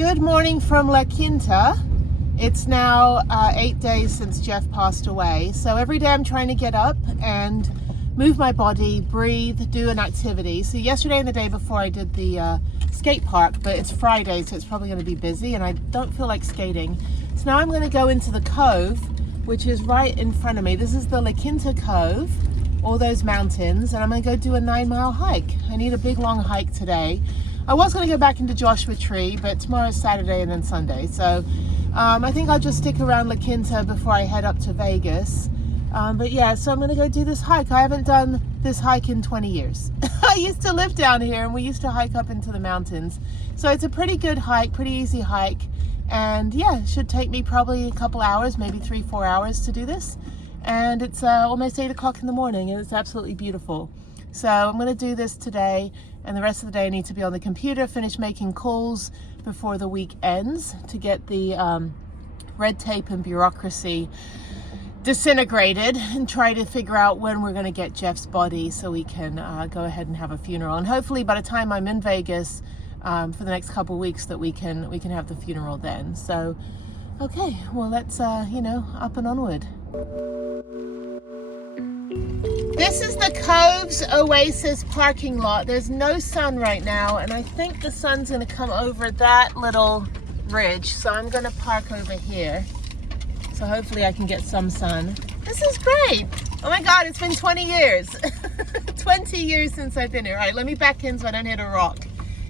Good morning from La Quinta. It's now 8 days since Jeff passed away. So every day I'm trying to get up and move my body, breathe, do an activity. So yesterday and the day before I did the skate park, but it's Friday, so it's probably going to be busy and I don't feel like skating. So now I'm going to go into the cove, which is right in front of me. This is the La Quinta Cove, all those mountains, and I'm going to go do a 9-mile hike. I need a big long hike today. I was going to go back into Joshua Tree, but tomorrow's Saturday and then Sunday. So I think I'll just stick around La Quinta before I head up to Vegas. But yeah, so I'm going to go do this hike. I haven't done this hike in 20 years. I used to live down here and we used to hike up into the mountains. So it's a pretty good hike, pretty easy hike. And yeah, it should take me probably a couple hours, maybe 3-4 hours to do this. And it's almost 8 o'clock in the morning and it's absolutely beautiful. So I'm going to do this today, and the rest of the day I need to be on the computer, finish making calls before the week ends to get the red tape and bureaucracy disintegrated and try to figure out when we're going to get Jeff's body so we can go ahead and have a funeral. And hopefully by the time I'm in Vegas for the next couple of weeks that we can have the funeral then. So okay, well let's up and onward. This is the Cove's Oasis parking lot. There's no sun right now, and I think the sun's gonna come over that little ridge. So I'm gonna park over here. So hopefully I can get some sun. This is great. Oh my God, it's been 20 years. 20 years since I've been here. All right, let me back in so I don't hit a rock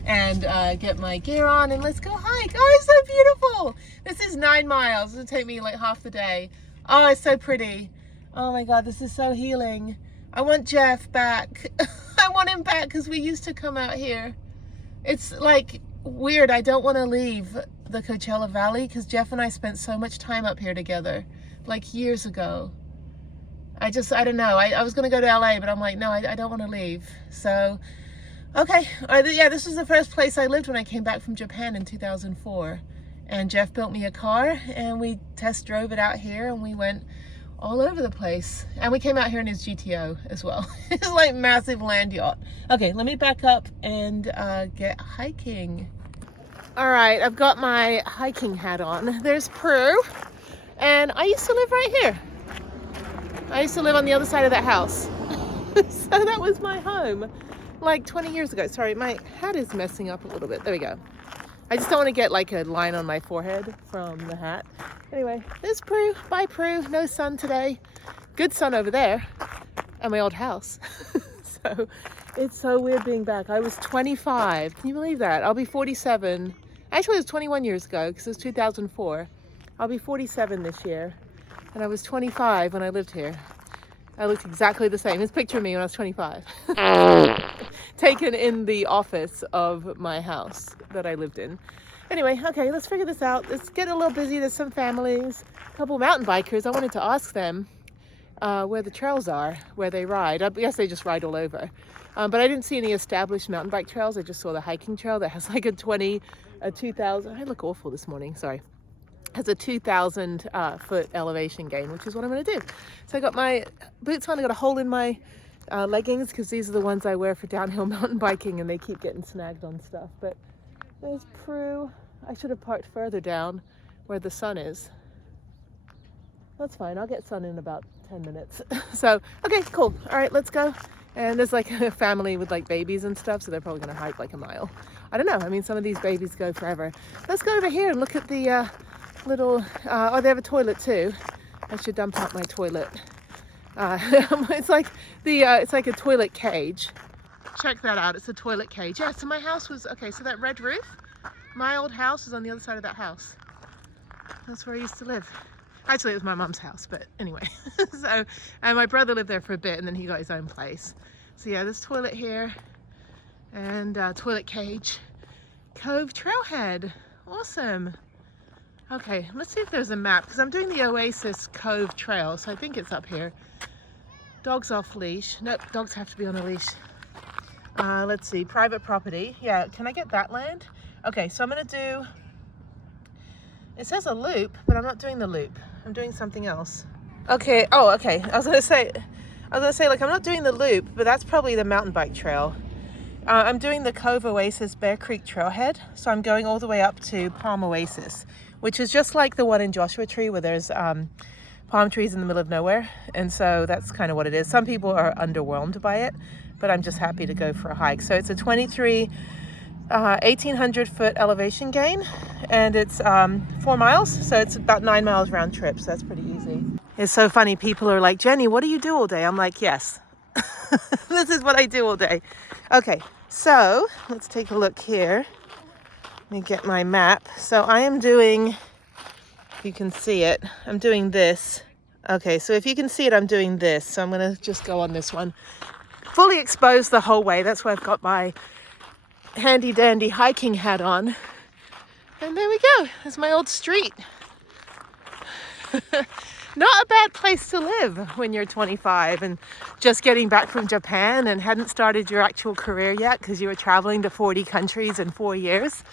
and get my gear on and let's go hike. Oh, it's so beautiful. This is 9 miles. It'll take me like half the day. Oh, it's so pretty. Oh my God, this is so healing. I want Jeff back. I want him back because we used to come out here. It's like weird. I don't want to leave the Coachella Valley because Jeff and I spent so much time up here together, like years ago. I don't know. I was going to go to LA, but I'm like, no, I don't want to leave. So, okay. Yeah, this was the first place I lived when I came back from Japan in 2004. And Jeff built me a car and we test drove it out here and we went all over the place. And we came out here in his GTO as well. It's like massive land yacht. Okay, let me back up and get hiking. All right, I've got my hiking hat on. There's Prue. And I used to live right here. I used to live on the other side of that house. So that was my home like 20 years ago. Sorry, my hat is messing up a little bit. There we go. I just don't want to get like a line on my forehead from the hat. Anyway, there's Prue. Bye, Prue. No sun today. Good sun over there at my old house. So it's so weird being back. I was 25. Can you believe that? I'll be 47. Actually, it was 21 years ago because it was 2004. I'll be 47 this year. And I was 25 when I lived here. I looked exactly the same. It's a picture of me when I was 25. Taken in the office of my house that I lived in. Anyway, okay, let's figure this out. It's getting a little busy. There's some families, a couple of mountain bikers. I wanted to ask them where the trails are, where they ride. I guess they just ride all over. But I didn't see any established mountain bike trails. I just saw the hiking trail that has like a 2,000. I look awful this morning, sorry. Has a 2,000 foot elevation gain, which is what I'm going to do. So I got my boots on. I got a hole in my leggings because these are the ones I wear for downhill mountain biking and they keep getting snagged on stuff. But there's Prue. I should have parked further down where the sun is. That's fine. I'll get sun in about 10 minutes. So, okay, cool. All right, let's go. And there's like a family with like babies and stuff, so they're probably going to hike like a mile. I don't know. I mean, some of these babies go forever. Let's go over here and look at the little, oh, they have a toilet too. I should dump out my toilet. It's like a toilet cage. Check that out. It's a toilet cage. Yeah, so my house was, okay, so that red roof, my old house is on the other side of that house. That's where I used to live. Actually, it was my mom's house, but anyway. So, and my brother lived there for a bit and then he got his own place. So yeah, this toilet here and toilet cage. Cove Trailhead. Awesome. Okay, let's see if there's a map because I'm doing the Oasis Cove Trail, so I think it's up here. Dogs off leash. Nope, dogs have to be on a leash. Let's see, private property. Yeah, can I get that land? Okay, so I'm gonna do, it says a loop, but I'm not doing the loop. I'm doing something else. Okay, oh, okay. I was gonna say like I'm not doing the loop, but that's probably the mountain bike trail. I'm doing the Cove Oasis Bear Creek Trailhead. So I'm going all the way up to Palm Oasis, which is just like the one in Joshua Tree where there's palm trees in the middle of nowhere. And so that's kind of what it is. Some people are underwhelmed by it, but I'm just happy to go for a hike. So it's a 1,800 foot elevation gain, and it's 4 miles. So it's about 9 miles round trip. So that's pretty easy. It's so funny. People are like, Jenny, what do you do all day? I'm like, yes, this is what I do all day. Okay, so let's take a look here. Let me get my map. So I am doing, you can see it, I'm doing this. Okay, so if you can see it, I'm doing this. So I'm gonna just go on this one. Fully exposed the whole way. That's why I've got my handy dandy hiking hat on. And there we go. There's my old street. Not a bad place to live when you're 25 and just getting back from Japan and hadn't started your actual career yet because you were traveling to 40 countries in 4 years.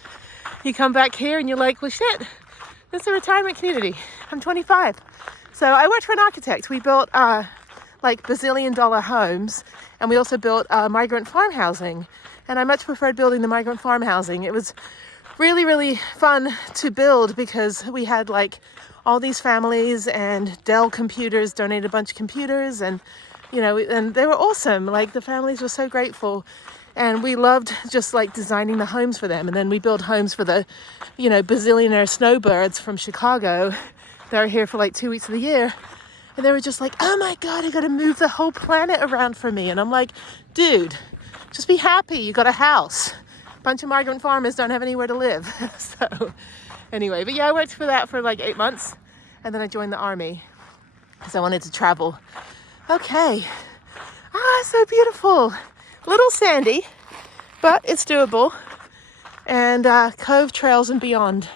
You come back here and you're like, well, shit, this is a retirement community. I'm 25. So I worked for an architect. We built like bazillion-dollar homes, and we also built migrant farm housing. And I much preferred building the migrant farm housing. It was really, really fun to build because we had like all these families, and Dell Computers donated a bunch of computers, and you know, and they were awesome. Like the families were so grateful, and we loved just like designing the homes for them. And then we built homes for the, you know, bazillionaire snowbirds from Chicago that are here for like 2 weeks of the year. And they were just like, oh my God, I got to move the whole planet around for me. And I'm like, dude, just be happy. You got a house. A bunch of migrant farmers don't have anywhere to live. So anyway, but yeah, I worked for that for like 8 months, and then I joined the army because I wanted to travel. Okay. So beautiful. A little sandy, but it's doable. And Cove Trails and beyond.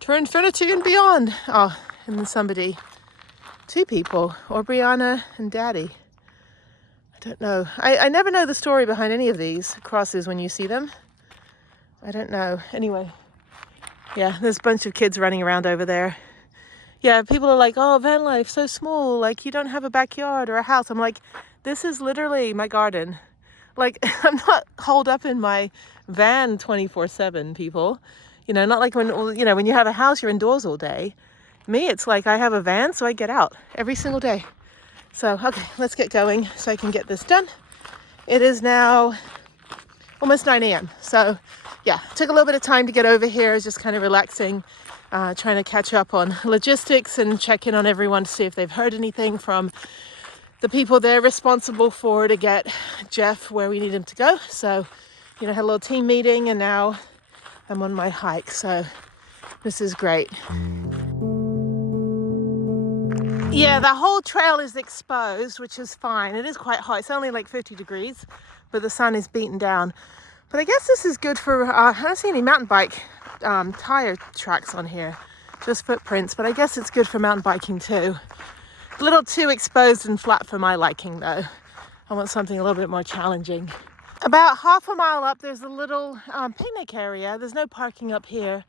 To infinity and beyond. Oh, and then somebody, 2 people, or Brianna and Daddy. I don't know. I never know the story behind any of these crosses when you see them. I don't know. Anyway. Yeah, there's a bunch of kids running around over there. Yeah, people are like, oh, van life, so small. Like, you don't have a backyard or a house. I'm like, this is literally my garden. Like, I'm not holed up in my van 24/7, people. You know, not like when, you know, when you have a house, you're indoors all day. Me, it's like I have a van, so I get out every single day. So, okay, let's get going so I can get this done. It is now almost 9 a.m. So, yeah, took a little bit of time to get over here. I was just kind of relaxing, trying to catch up on logistics and check in on everyone to see if they've heard anything from the people they're responsible for to get Jeff where we need him to go. So, you know, had a little team meeting, and now I'm on my hike. So this is great. Yeah, the whole trail is exposed, which is fine. It is quite hot. It's only like 50 degrees, but the sun is beaten down. But I guess this is good for, I don't see any mountain bike tire tracks on here, just footprints, but I guess it's good for mountain biking too. A little too exposed and flat for my liking though. I want something a little bit more challenging. About half a mile up, there's a little picnic area. There's no parking up here.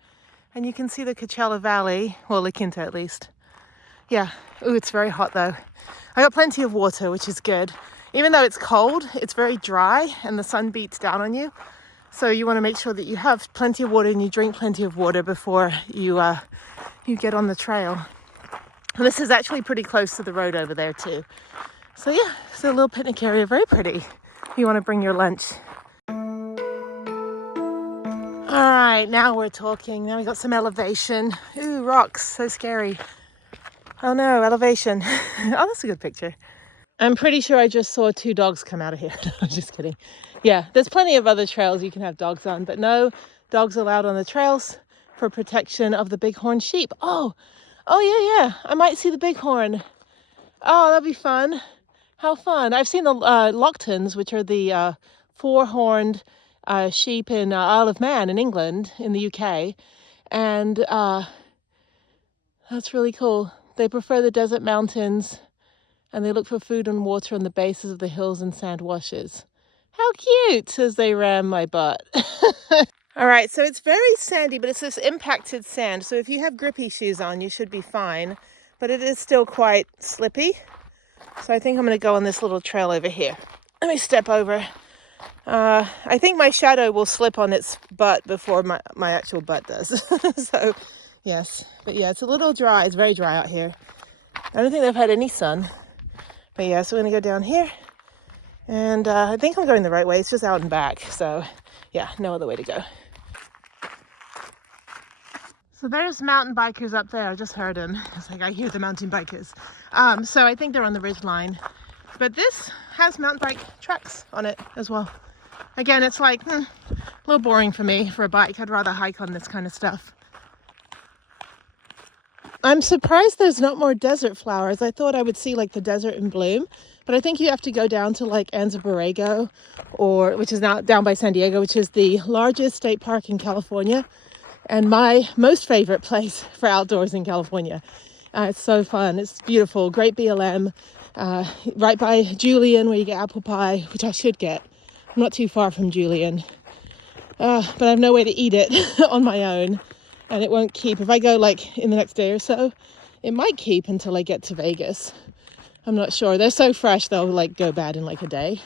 And you can see the Coachella Valley, well, La Quinta at least. Yeah, ooh, it's very hot though. I got plenty of water, which is good. Even though it's cold, it's very dry and the sun beats down on you. So you want to make sure that you have plenty of water and you drink plenty of water before you get on the trail. And this is actually pretty close to the road over there too. So yeah, it's a little picnic area, very pretty. If you want to bring your lunch. All right, now we're talking. Now we got some elevation. Ooh, rocks, so scary. Oh no, elevation. Oh, that's a good picture. I'm pretty sure I just saw 2 dogs come out of here. No, I'm just kidding. Yeah, there's plenty of other trails you can have dogs on, but no dogs allowed on the trails for protection of the bighorn sheep. Oh yeah. I might see the bighorn. Oh, that'd be fun. How fun. I've seen the Locktons, which are the 4-horned sheep in Isle of Man in England, in the UK. And that's really cool. They prefer the desert mountains, and they look for food and water on the bases of the hills and sand washes. How cute, as they ram my butt. All right, so it's very sandy, but it's this impacted sand. So if you have grippy shoes on, you should be fine. But it is still quite slippy. So I think I'm going to go on this little trail over here. Let me step over. I think my shadow will slip on its butt before my actual butt does. So, yes. But yeah, it's a little dry. It's very dry out here. I don't think they've had any sun. But yeah, so we're going to go down here. And I think I'm going the right way. It's just out and back. So, yeah, no other way to go. So there's mountain bikers up there. I just heard them. It's like I hear the mountain bikers. So I think they're on the ridge line. But this has mountain bike tracks on it as well. Again, it's like a little boring for me for a bike. I'd rather hike on this kind of stuff. I'm surprised there's not more desert flowers. I thought I would see like the desert in bloom, but I think you have to go down to like Anza Borrego, which is now down by San Diego, which is the largest state park in California and my most favorite place for outdoors in California. It's so fun. It's beautiful. Great BLM. Right by Julian, where you get apple pie, which I should get. I'm not too far from Julian, but I have no way to eat it on my own, and it won't keep. If I go like in the next day or so, it might keep until I get to Vegas. I'm not sure. They're so fresh, they'll like go bad in like a day.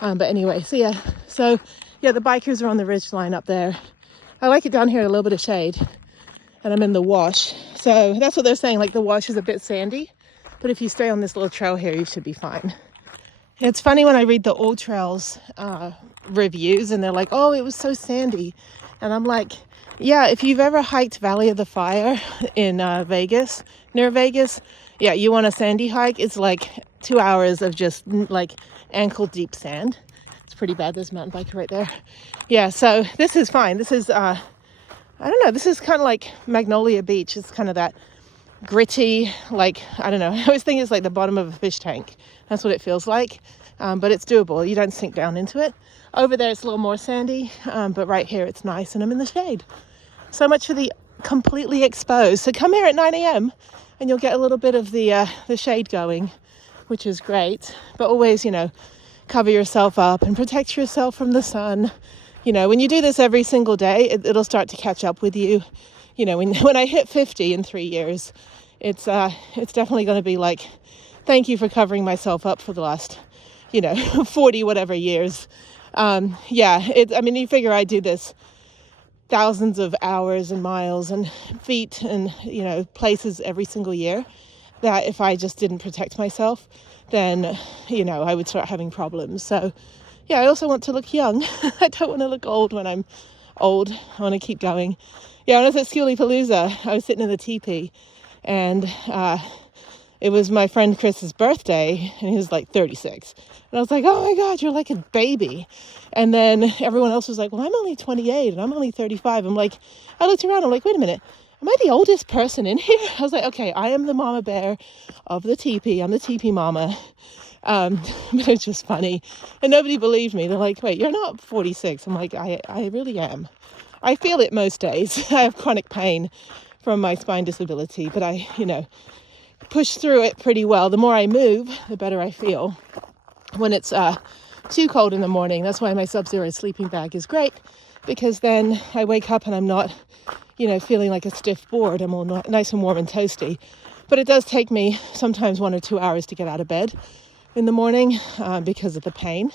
But anyway, so yeah, the bikers are on the ridge line up there. I like it down here, a little bit of shade, and I'm in the wash. So that's what they're saying, like the wash is a bit sandy, but if you stay on this little trail here, you should be fine. It's funny when I read the All Trails reviews and they're like, oh, it was so sandy. And I'm like, yeah, if you've ever hiked Valley of the Fire in Vegas, near Vegas, yeah, you want a sandy hike, it's like 2 hours of just like ankle deep sand. It's pretty bad. There's a mountain biker right there. Yeah, so this is fine. This is, I don't know, this is kind of like Magnolia Beach. It's kind of that gritty, like, I don't know, I always think it's like the bottom of a fish tank. That's what it feels like, but it's doable. You don't sink down into it. Over there it's a little more sandy, but right here it's nice and I'm in the shade. So much for the completely exposed. So come here at 9 a.m. and you'll get a little bit of the shade going, which is great. But always, cover yourself up and protect yourself from the sun. When you do this every single day, it'll start to catch up with you. When I hit 50 in 3 years, it's definitely going to be like, thank you for covering myself up for the last, 40 whatever years. You figure I do this thousands of hours and miles and feet and, places every single year, that if I just didn't protect myself, then, I would start having problems. So, yeah, I also want to look young. I don't want to look old when I'm old. I want to keep going. Yeah, when I was at Palooza, I was sitting in the teepee, and it was my friend Chris's birthday, and he was like 36. And I was like, oh my God, you're like a baby. And then everyone else was like, well, I'm only 28 and I'm only 35. I'm like, I looked around, I'm like, wait a minute, am I the oldest person in here? I was like, okay, I am the mama bear of the teepee. I'm the teepee mama. But it's just funny. And nobody believed me. They're like, wait, you're not 46. I'm like, I really am. I feel it most days. I have chronic pain from my spine disability, but I, push through it pretty well. The more I move, the better I feel. When it's too cold in the morning, that's why my Sub-Zero sleeping bag is great, because then I wake up and I'm not, feeling like a stiff board. I'm all nice and warm and toasty. But it does take me sometimes 1 or 2 hours to get out of bed in the morning because of the pain.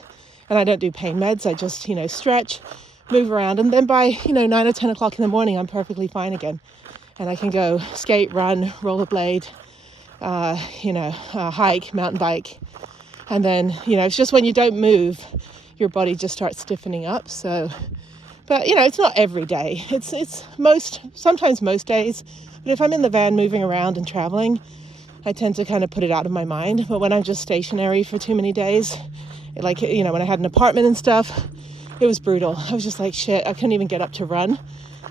And I don't do pain meds. I just, stretch, move around. And then by, 9 or 10 o'clock in the morning, I'm perfectly fine again. And I can go skate, run, rollerblade, hike, mountain bike. And then, it's just when you don't move, your body just starts stiffening up. So, but, it's not every day. It's sometimes most days. But if I'm in the van moving around and traveling, I tend to kind of put it out of my mind. But when I'm just stationary for too many days, when I had an apartment and stuff, it was brutal. I was just like, shit, I couldn't even get up to run.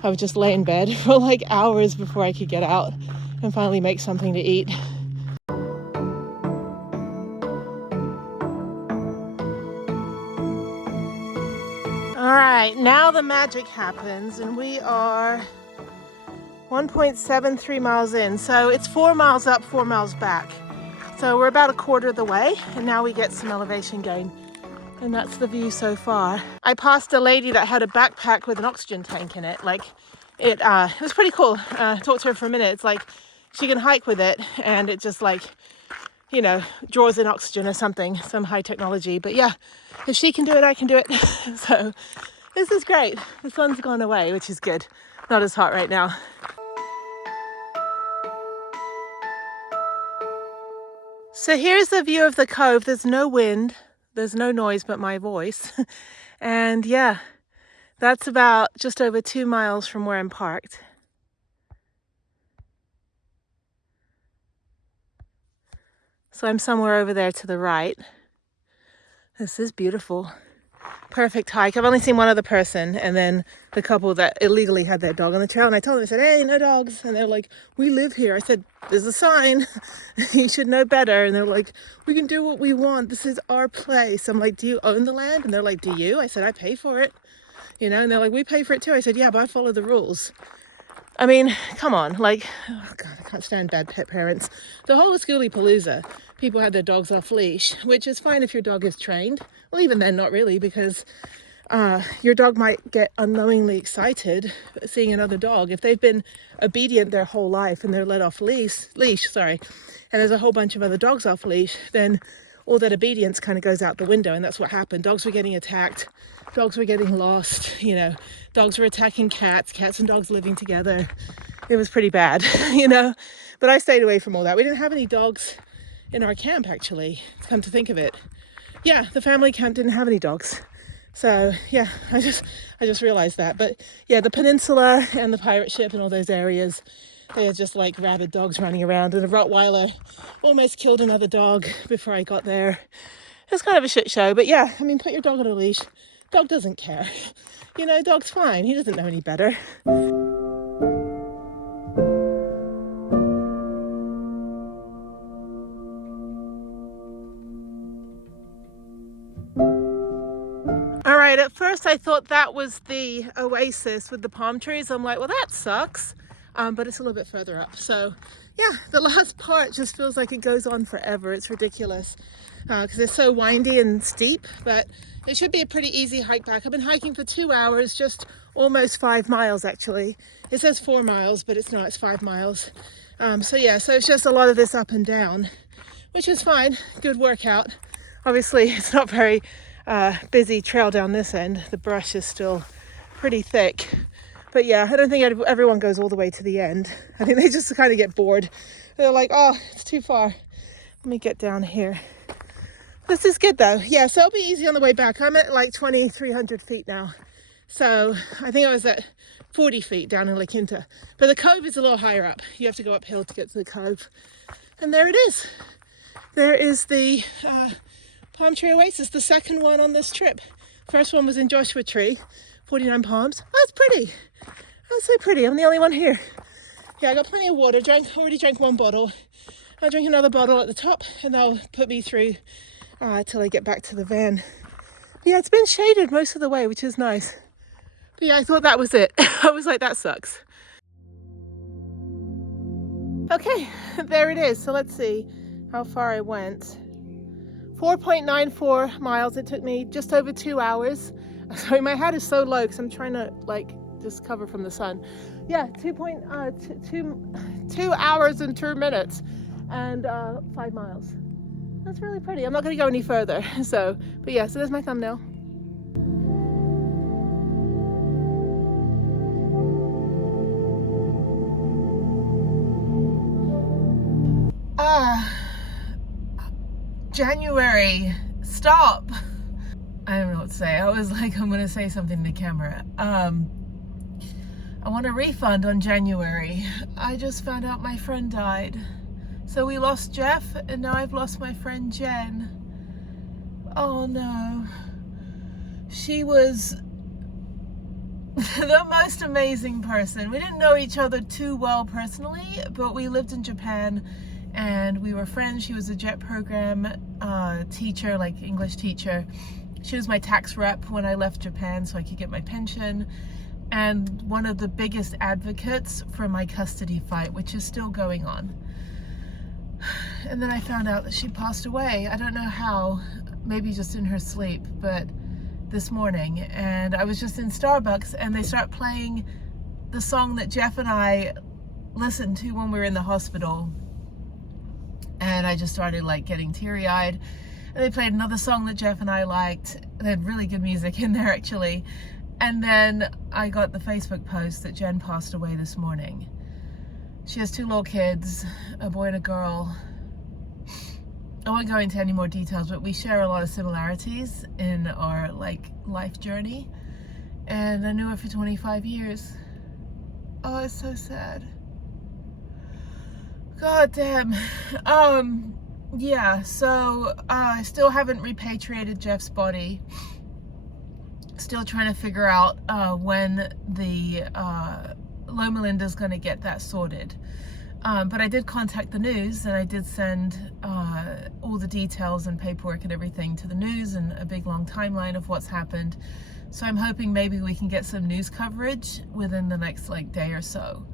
I would just lay in bed for like hours before I could get out and finally make something to eat. All right, now the magic happens, and we are 1.73 miles in. So it's 4 miles up, 4 miles back. So we're about a quarter of the way, and now we get some elevation gain. And that's the view so far. I passed a lady that had a backpack with an oxygen tank in it. It was pretty cool. Talked to her for a minute. It's like she can hike with it, and it just like you know, draws in oxygen or something, some high technology. But yeah, if she can do it, I can do it. So this is great. The sun's gone away, which is good. Not as hot right now. So here's the view of the cove. There's no wind, there's no noise but my voice. And yeah, that's about just over 2 miles from where I'm parked. So I'm somewhere over there to the right. This is beautiful. Perfect hike. I've only seen one other person, and then the couple that illegally had their dog on the trail. And I told them, I said, hey, no dogs. And they're like, we live here. I said, there's a sign. You should know better. And they're like, we can do what we want. This is our place. I'm like, do you own the land? And they're like, do you? I said, I pay for it. You know, and they're like, we pay for it too. I said, yeah, but I follow the rules. I mean, come on, like, oh God, I can't stand bad pet parents. The whole of Schoolie-Palooza, people had their dogs off leash, which is fine if your dog is trained. Well, even then, not really, because your dog might get unknowingly excited seeing another dog. If they've been obedient their whole life and they're let off leash, and there's a whole bunch of other dogs off leash, then all that obedience kind of goes out the window, and that's what happened. Dogs were getting attacked. Dogs were getting lost, you know, dogs were attacking cats and dogs living together. It was pretty bad, you know, but I stayed away from all that. We didn't have any dogs in our camp, actually, come to think of it. Yeah, the family camp didn't have any dogs. So yeah, I just realized that. But yeah, the peninsula and the pirate ship and all those areas, they are just like rabid dogs running around, and a Rottweiler almost killed another dog before I got there. It's kind of a shit show, but yeah, I mean, put your dog on a leash. Dog doesn't care. You know, dog's fine. He doesn't know any better. All right, at first I thought that was the oasis with the palm trees. I'm like, well, that sucks. But it's a little bit further up. So yeah, the last part just feels like it goes on forever. It's ridiculous because it's so windy and steep, but it should be a pretty easy hike back. I've been hiking for 2 hours, just almost 5 miles actually. It says 4 miles, but it's not, it's 5 miles. So yeah, so it's just a lot of this up and down, which is fine, good workout. Obviously it's not very busy trail down this end. The brush is still pretty thick. But yeah, I don't think everyone goes all the way to the end. I think they just kind of get bored. They're like, oh, it's too far. Let me get down here. This is good though. Yeah, so it'll be easy on the way back. I'm at like 2,300 feet now. So I think I was at 40 feet down in La Quinta. But the cove is a little higher up. You have to go uphill to get to the cove. And there it is. There is the palm tree oasis, the second one on this trip. First one was in Joshua Tree, 49 palms. Oh, that's pretty. That's so pretty. I'm the only one here. Yeah, I got plenty of water. Already drank 1 bottle. I'll drink another bottle at the top, and they'll put me through till I get back to the van. But yeah, it's been shaded most of the way, which is nice. But yeah, I thought that was it. I was like, that sucks. Okay, there it is. So let's see how far I went. 4.94 miles. It took me just over 2 hours. Sorry, my hat is so low because I'm trying to like just cover from the sun. Yeah, 2 hours and 2 minutes and 5 miles. That's really pretty. I'm not going to go any further. So, but yeah, so there's my thumbnail. January, stop. I don't know what to say. I was like, I'm going to say something to the camera. I want a refund on January. I just found out my friend died. So we lost Jeff, and now I've lost my friend Jen. Oh no. She was the most amazing person. We didn't know each other too well personally, but we lived in Japan and we were friends. She was a JET program teacher, like English teacher. She was my tax rep when I left Japan so I could get my pension, and one of the biggest advocates for my custody fight, which is still going on. And then I found out that she passed away. I don't know how, maybe just in her sleep, but this morning. And I was just in Starbucks and they start playing the song that Jeff and I listened to when we were in the hospital. And I just started like getting teary-eyed. And they played another song that Jeff and I liked. They had really good music in there actually. And then I got the Facebook post that Jen passed away this morning. She has 2 little kids, a boy and a girl. I won't go into any more details, but we share a lot of similarities in our like life journey. And I knew her for 25 years. Oh, it's so sad. God damn. Yeah, so I still haven't repatriated Jeff's body. Still trying to figure out when the Loma Linda's going to get that sorted. But I did contact the news, and I did send all the details and paperwork and everything to the news and a big long timeline of what's happened. So I'm hoping maybe we can get some news coverage within the next like day or so.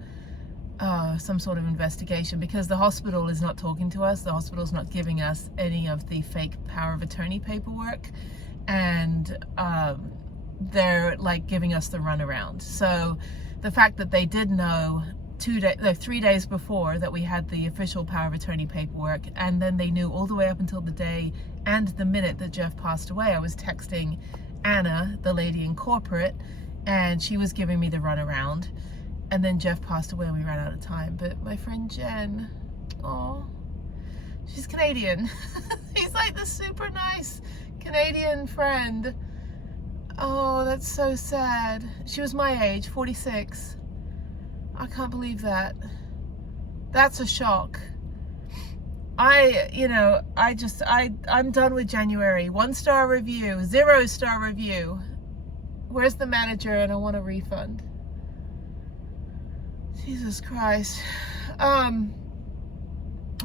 Some sort of investigation, because the hospital is not talking to us. The hospital's not giving us any of the fake power of attorney paperwork, and they're like giving us the runaround. So the fact that they did know 3 days before that we had the official power of attorney paperwork, and then they knew all the way up until the day and the minute that Jeff passed away. I was texting Anna, the lady in corporate, and she was giving me the runaround. And then Jeff passed away and we ran out of time. But my friend Jen, oh, she's Canadian. He's like the super nice Canadian friend. Oh, that's so sad. She was my age, 46. I can't believe that. That's a shock. I'm done with January. 1-star review, 0-star review. Where's the manager? And I want a refund. Jesus Christ. Oh,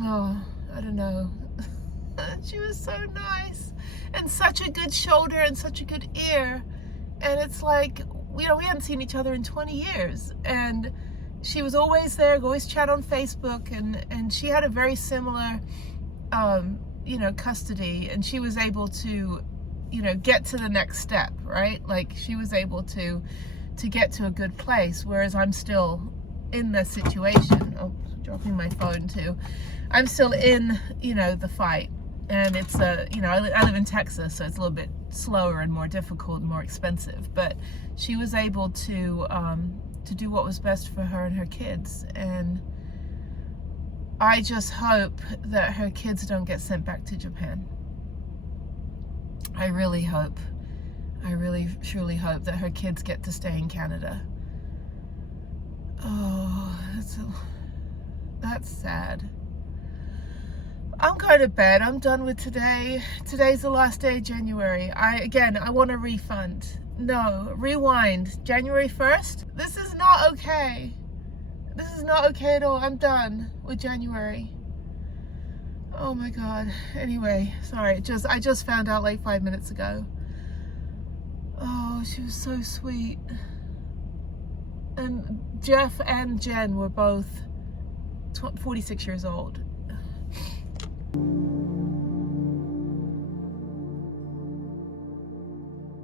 I don't know. She was so nice, and such a good shoulder and such a good ear. And it's like, we hadn't seen each other in 20 years. And she was always there, always chat on Facebook, and she had a very similar, custody, and she was able to, get to the next step, right? Like she was able to get to a good place, whereas I'm still in the situation. Oh, dropping my phone too. I'm still in, the fight, and it's I live in Texas, so it's a little bit slower and more difficult and more expensive. But she was able to do what was best for her and her kids, and I just hope that her kids don't get sent back to Japan. I really hope. I really, truly hope that her kids get to stay in Canada. Oh, that's sad. I'm going to bed. I'm done with today. Today's the last day of January. I want a refund. No, rewind. January 1st? This is not okay. This is not okay at all. I'm done with January. Oh my God. Anyway, sorry. I just found out like 5 minutes ago. Oh, she was so sweet. And Jeff and Jen were both 46 years old.